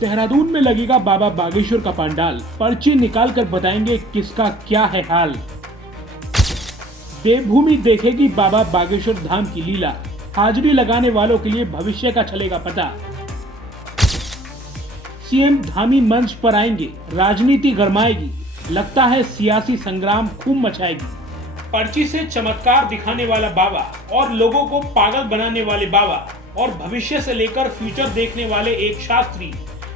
देहरादून में लगेगा बाबा बागेश्वर का पंडाल, पर्ची निकाल कर बताएंगे किसका क्या है हाल। देवभूमि देखेगी बाबा बागेश्वर धाम की लीला, हाजिरी लगाने वालों के लिए भविष्य का चलेगा पता। सीएम धामी मंच पर आएंगे, राजनीति गरमाएगी, लगता है सियासी संग्राम खूब मचाएगी। पर्ची से चमत्कार दिखाने वाला बाबा और लोगों को पागल बनाने वाले बाबा और भविष्य से लेकर फ्यूचर देखने वाले एक शास्त्री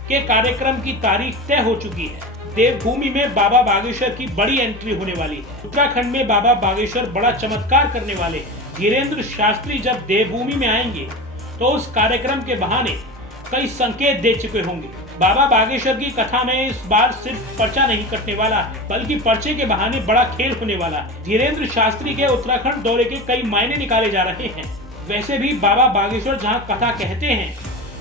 के कार्यक्रम की तारीख तय हो चुकी है। देवभूमि में बाबा बागेश्वर की बड़ी एंट्री होने वाली है। उत्तराखंड में बाबा बागेश्वर बड़ा चमत्कार करने वाले हैं। धीरेन्द्र शास्त्री जब देवभूमि में आएंगे तो उस कार्यक्रम के बहाने कई संकेत दे चुके होंगे। बाबा बागेश्वर की कथा में इस बार सिर्फ पर्चा नहीं कटने वाला है, बल्कि पर्चे के बहाने बड़ा खेल होने वाला है। धीरेन्द्र शास्त्री के उत्तराखंड दौरे के कई मायने निकाले जा रहे हैं। वैसे भी बाबा बागेश्वर जहां कथा कहते हैं,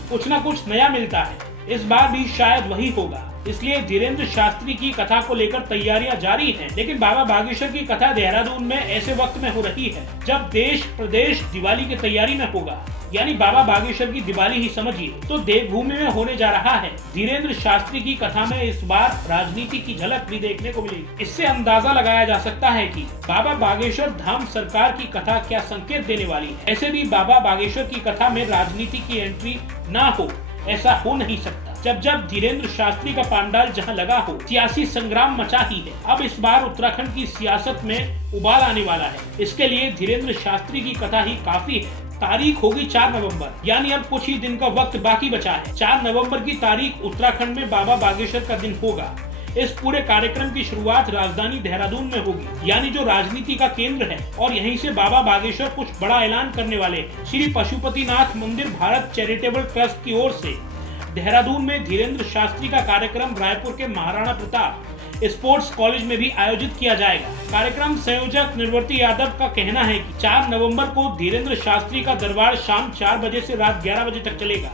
कुछ न कुछ नया मिलता है। इस बार भी शायद वही होगा, इसलिए धीरेन्द्र शास्त्री की कथा को लेकर तैयारियां जारी हैं। लेकिन बाबा बागेश्वर की कथा देहरादून में ऐसे वक्त में हो रही है जब देश प्रदेश दिवाली की तैयारी में होगा, यानी बाबा बागेश्वर की दिवाली ही समझिए। तो देवभूमि में होने जा रहा है। धीरेन्द्र शास्त्री की कथा में इस बार राजनीति की झलक भी देखने को मिलेगी। इससे अंदाजा लगाया जा सकता है कि बाबा बागेश्वर धाम सरकार की कथा क्या संकेत देने वाली है। ऐसे भी बाबा बागेश्वर की कथा में राजनीति की एंट्री ना हो, ऐसा हो नहीं सकता। जब धीरेन्द्र शास्त्री का पंडाल जहां लगा हो, सियासी संग्राम मचा ही है। अब इस बार उत्तराखंड की सियासत में उबाल आने वाला है। इसके लिए धीरेन्द्र शास्त्री की कथा ही काफी है। तारीख होगी 4 नवंबर, यानी अब कुछ ही दिन का वक्त बाकी बचा है। 4 नवंबर की तारीख उत्तराखंड में बाबा बागेश्वर का दिन होगा। इस पूरे कार्यक्रम की शुरुआत राजधानी देहरादून में होगी, यानी जो राजनीति का केंद्र है, और यहीं से बाबा बागेश्वर कुछ बड़ा ऐलान करने वाले हैं। श्री पशुपतिनाथ मंदिर भारत चैरिटेबल ट्रस्ट की ओर से देहरादून में धीरेन्द्र शास्त्री का कार्यक्रम रायपुर के महाराणा प्रताप स्पोर्ट्स कॉलेज में भी आयोजित किया जाएगा। कार्यक्रम संयोजक निर्वर्ती यादव का कहना है कि 4 नवंबर को धीरेन्द्र शास्त्री का दरबार शाम 4 बजे से रात 11 बजे तक चलेगा।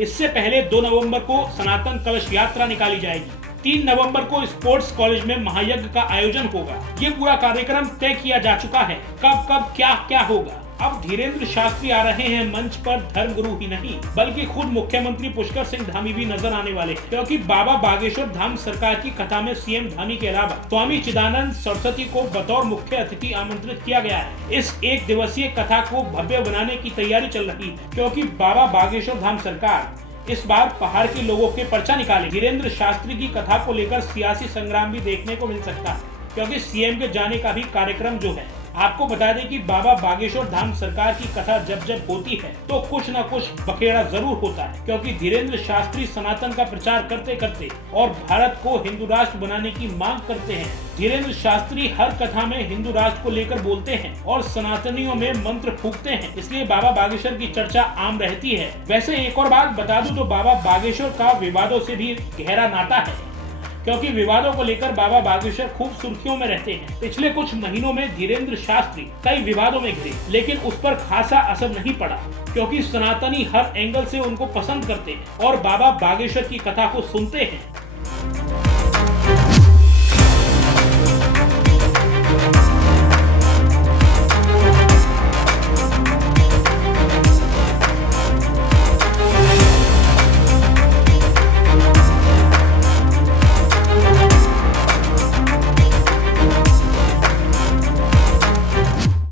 इससे पहले 2 नवंबर को सनातन कलश यात्रा निकाली जाएगी। 3 नवंबर को स्पोर्ट्स कॉलेज में महायज्ञ का आयोजन होगा। ये पूरा कार्यक्रम तय किया जा चुका है। कब क्या क्या होगा। अब धीरेन्द्र शास्त्री आ रहे हैं मंच पर धर्मगुरु ही नहीं, बल्कि खुद मुख्यमंत्री पुष्कर सिंह धामी भी नजर आने वाले हैं, क्योंकि बाबा बागेश्वर धाम सरकार की कथा में सीएम धामी के अलावा स्वामी चिदानंद सरस्वती को बतौर मुख्य अतिथि आमंत्रित किया गया है। इस 1 दिवसीय कथा को भव्य बनाने की तैयारी चल रही है, क्योंकि बाबा बागेश्वर धाम सरकार इस बार पहाड़ के लोगों के पर्चा निकाले। धीरेन्द्र शास्त्री की कथा को लेकर सियासी संग्राम भी देखने को मिल सकता है, क्योंकि सीएम के जाने का भी कार्यक्रम जो है। आपको बता दें कि बाबा बागेश्वर धाम सरकार की कथा जब होती है तो कुछ न कुछ बखेड़ा जरूर होता है, क्योंकि धीरेन्द्र शास्त्री सनातन का प्रचार करते करते और भारत को हिंदू राष्ट्र बनाने की मांग करते हैं। धीरेन्द्र शास्त्री हर कथा में हिंदू राष्ट्र को लेकर बोलते हैं और सनातनियों में मंत्र फूंकते हैं, इसलिए बाबा बागेश्वर की चर्चा आम रहती है। वैसे एक और बात बता दूं तो बाबा बागेश्वर का विवादों से भी गहरा नाता है, क्योंकि विवादों को लेकर बाबा बागेश्वर खूब सुर्खियों में रहते हैं। पिछले कुछ महीनों में धीरेन्द्र शास्त्री कई विवादों में घिरे, लेकिन उस पर खासा असर नहीं पड़ा, क्योंकि सनातनी हर एंगल से उनको पसंद करते हैं और बाबा बागेश्वर की कथा को सुनते हैं।